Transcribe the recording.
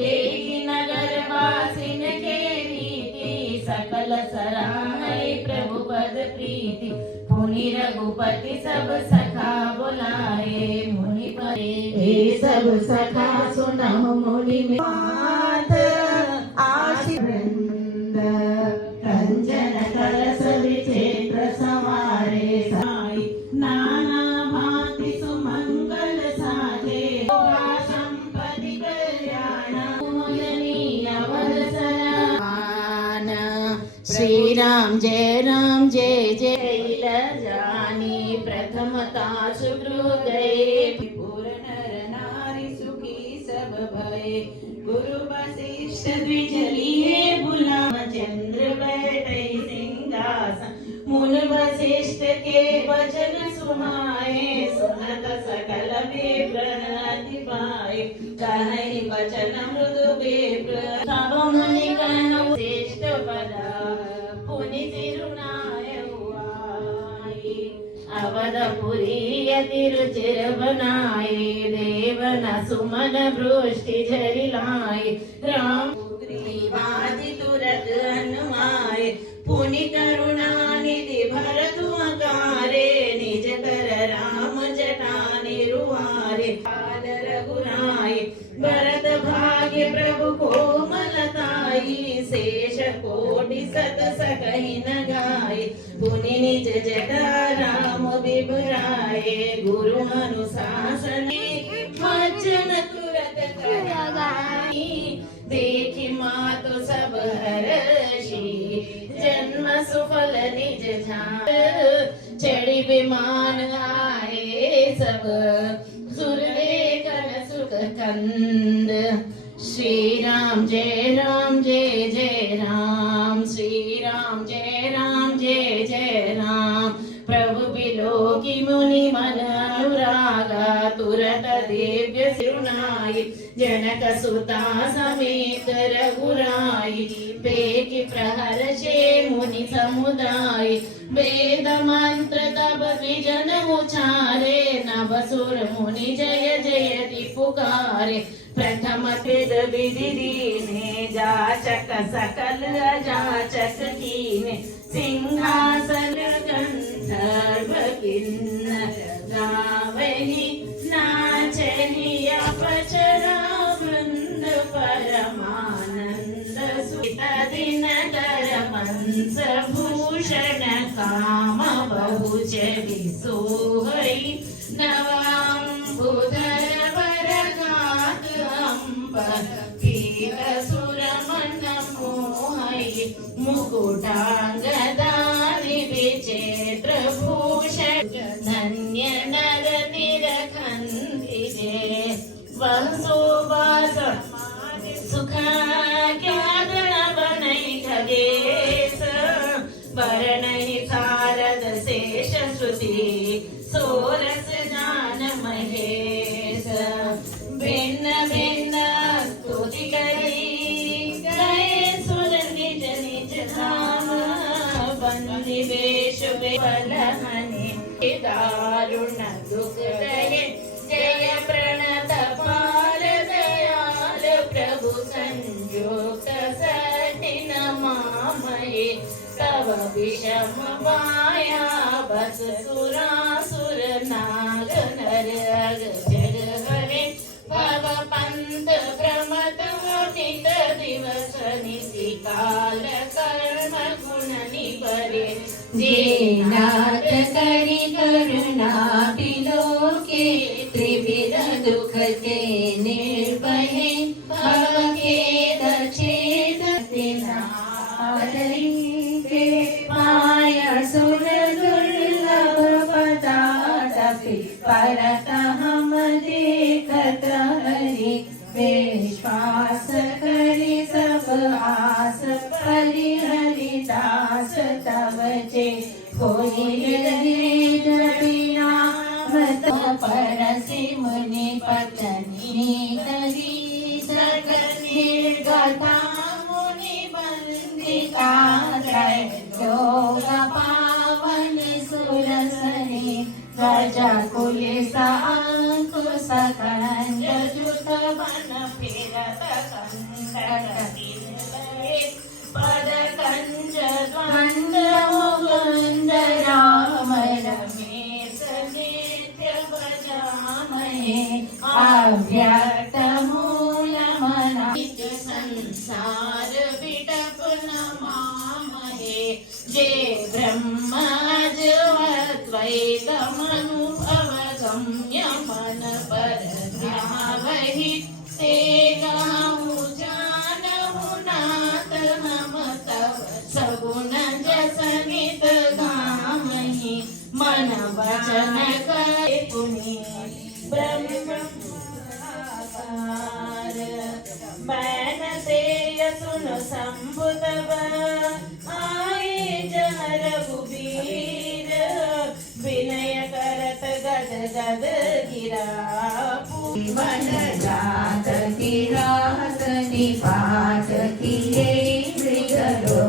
देवी नगर वासिन के रीति सकल सराहै प्रभु पद प्रीति मुनि रघुपति सब सखा बुलाए मुनि परे हे सब सखा सुनहु मुनि मात आशीर्वृंद कंचन कलश विचित्र सवारे साई नाना भांति सुमंगल साजे संपत्ति कल्याण मुनि अवसरान श्री राम जय जय जानी प्रथमता सुहृदय पूर्ण नर नारी सुखी सब भय गुरु वशिष्ठ द्विज लिए बुला चंद्र बैठे सिंहासन मुन वशिष्ठ के वचन सुहाए सुनत सकल विप्र अति पाए कहे वचन मृदु विप्र सब मुनि कहु श्रेष्ठ पद पुनि तिरुनाय अवधपुरी यति रुचिर बनाए देवन सुमन वृष्टि झरि लाए राम वादि तुरत अनुमाए पुनि करुणा निधि भरतु अकारे निज कर राम जटा निरुहारे पाल रघुराय भरत भाग्य प्रभु कोमलताई शेष कोटि सत सकहि न गाय पुनि निज जटा राम बिबराए गुरु अनुशासने वचन तुरत कराई देखि मातु सब हर्षि जन्म सुफल निज झार चढ़ी विमान आए सब सुर लेखन सुख कंद श्री राम जय राम श्री राम जय राम प्रभु बिलोकी मुनि मन अनुरागा तुरत दिव्य सिरुनाई जनक सुता समेत रघुराई पेकि प्रहर्षे मुनि समुदाय वेद मंत्र तब द्विजन उचारे नभ सुर मुनि जय जयति पुकारे प्रथम वेद विधि दीने जाचक सकल अजाचक कीने सिंहासन गंधर्व किन्नर गावहि नाचहि अपचरा वृंद परमानंद सुत दिन कर हंस भूषण काम बहुच विसोहै नवांबुधर वरगात अम्ब पीत सुर मन मोहै मुकुटांगदारि विचित्र भूषण धन्य नर निरखंदिजे वंशोवास सुख ज्ञान बनई खगेश वरणहि शारद शेष श्रुति सोरस जान महेश भिन्न भिन्न स्तुति करी गए सुर निज निज धाम बंदी वेश विफल हनि दारुण दुख दये जय प्रणत पाल दयाल प्रभु संयुक्त सठिन मामये तव विषम माया बस सुरासुर नाग नर अग जग हरे भव पंत प्रमत नित दिवस निशि काल कर्म गुण निबरे दीनाथ करि करुणा बिलोके त्रिविध दुख ते निर्भये भव खेद छेद ते माया सुर दुर्लभ पदार्थि परत हम देखत हरि विश्वास करि सब आस परिहरि दास तव जे कोई बिना मत परसि मुनि पतनी तरी सकल निर्गता मुनि बंदिका योग पावन सुरसनि गजा कुलिसा अंकुश खंड जुत बन फिरत कंदकीन लये पद कंज द्वंद मुकुंद राम रमेश नित्य भजामहे अव्यक्त मूल मना संसार विटप नमामहे जे ब्रह्मज्वैतमनुभवगम्य मन पर वही ते गाऊं जानहु नाथ हम तव सगुण जसनित गामहि मन वचन करे पुनि ब्रह्म बैन ते सुन संबुतव आए जहर रघुबीर विनय करत गद गद गिरा वन जात की रात निपात किए मृगलो